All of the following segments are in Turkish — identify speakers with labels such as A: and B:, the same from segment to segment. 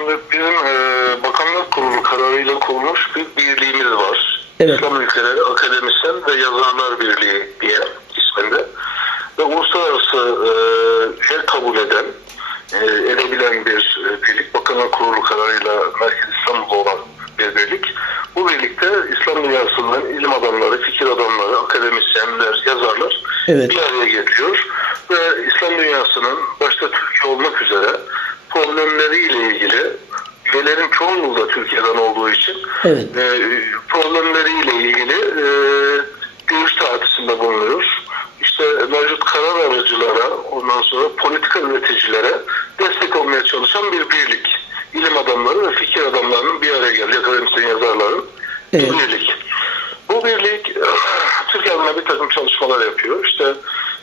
A: Şimdi bizim e, Bakanlar Kurulu kararıyla kurulmuş bir birliğimiz var.
B: Evet.
A: İslam Ülkeleri Akademisyen ve Yazarlar Birliği diye isminde. Ve uluslararası e, üye kabul eden, e, edebilen bir e, birlik. Bakanlar Kurulu kararıyla Merkez İstanbul'da olan bir birlik. Bu birlikte İslam dünyasından ilim adamları, fikir adamları, akademisyenler, yazarlar
B: Evet.
A: bir araya getiriyor. Ve İslam dünyasının başta Türkiye olmak üzere problemleriyle ilgili üyelerin çoğunluğu da Türkiye'den olduğu için
B: Evet.
A: e, problemleriyle ilgili e, görüş tartışında bulunuyor. İşte mevcut karar alıcılara, ondan sonra politika üreticilere destek olmaya çalışan bir birlik. İlim adamları ve fikir adamlarının bir araya geldiği akademisyen yazarların
B: Evet.
A: bir birlik. Bu birlik Türkiye adına bir takım çalışmalar yapıyor. İşte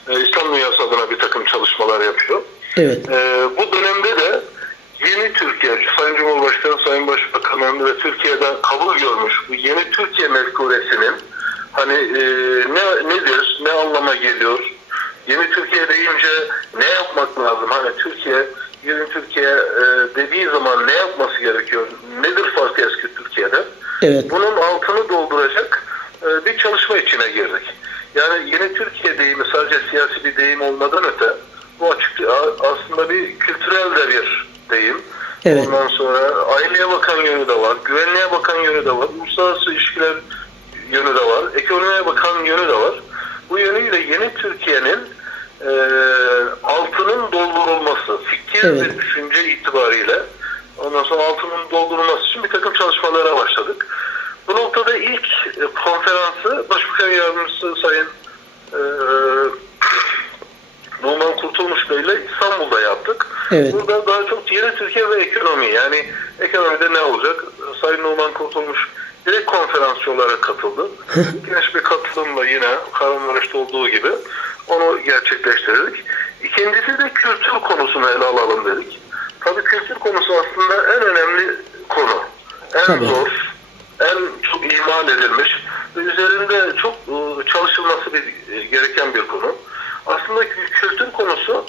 A: e, İslam dünyası adına bir takım çalışmalar yapıyor.
B: Evet.
A: Ee, bu dönemde de yeni Türkiye, Sayın Cumhurbaşkanı, Sayın Başbakan'ın ve Türkiye'de kabul görmüş bu yeni Türkiye mefkuresinin hani e, ne nedir, ne anlama geliyor? Yeni Türkiye deyince ne yapmak lazım? Hani Türkiye, yeni Türkiye e, dediği zaman ne yapması gerekiyor? Nedir farkı eski Türkiye'de?
B: Evet.
A: Bunun altını dolduracak e, bir çalışma içine girdik. Yani yeni Türkiye deyimi sadece siyasi bir deyim olmadan öte aslında bir kültürel de bir deyim.
B: Evet.
A: Ondan sonra aileye bakan yönü de var, güvenliğe bakan yönü de var, uluslararası ilişkiler yönü de var, ekonomiye bakan yönü de var. Bu yönüyle yeni Türkiye'nin e, altının doldurulması, fikir
B: Evet.
A: ve düşünce itibariyle ondan sonra altının doldurulması için bir takım çalışmalara başladık. Bu noktada ilk e, konferansı Başbakan Yardımcısı Sayın e, Numan Kurtulmuş Bey ile İstanbul'da yaptık.
B: Evet.
A: Burada daha çok yeni Türkiye ve ekonomi yani ekonomide ne olacak? Sayın Numan Kurtulmuş direkt konferansçı olarak katıldı. Geniş bir katılımla yine Kahramanmaraş'ta olduğu gibi onu gerçekleştirdik. İkincisi de kültür konusunu ele alalım dedik. Tabii kültür konusu aslında en önemli konu. En
B: Tabii.
A: zor, en çok ihmal edilmiş ve üzerinde çok e, çalışılması bir, e, gereken bir konu. Aslında kü- kültür konusu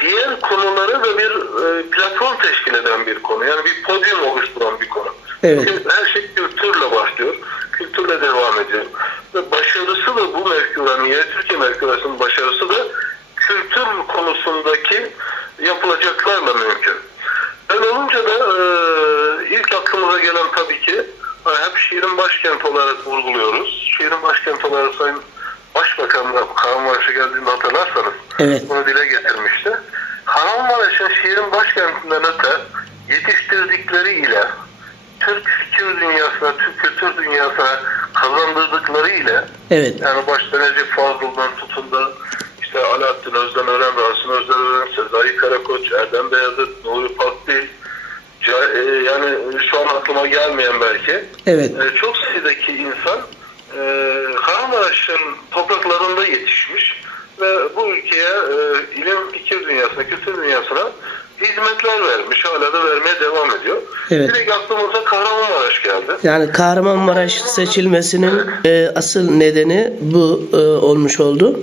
A: diğer konuları da bir e, platform teşkil eden bir konu. Yani bir podyum oluşturan bir konu.
B: Evet.
A: Çünkü her şey kültürle başlıyor. Kültürle devam ediyor. Ve başarısı da bu mevkuların, yeni Türkiye mevkularının başarısı da kültür konusundaki yapılacaklarla mümkün. Öyle olunca da e, ilk aklımıza gelen tabii ki hani hep şiirin başkenti olarak vurguluyoruz. Şiirin başkenti olarak Sayın Başbakan da Kahramanmaraş'a geldiğinde hatırlarsanız
B: Evet.
A: bunu dile getirmişti. Kahramanmaraş'ın şiirin başkentinden öte yetiştirdikleri ile Türk fikir dünyasına, Türk kültür dünyasına kazandırdıkları ile
B: Evet.
A: yani başta Necip Fazıl'dan tutun da işte Alaaddin Özden Ören, Rasim Özden Ören, Sezai Karakoç, Erdem Beyazıt, Nuri Pakdil, e, yani şu an aklıma gelmeyen belki
B: Evet.
A: e, çok sayıdaki insan e, Kahramanmaraş'ın topraklarında yetişmiş ve bu ülkeye e, ilim fikir dünyasına, kültür dünyasına hizmetler vermiş. Hala da vermeye devam ediyor.
B: Evet.
A: Direkt aklımıza Kahramanmaraş geldi.
B: Yani Kahramanmaraş seçilmesinin e, asıl nedeni bu e, olmuş oldu.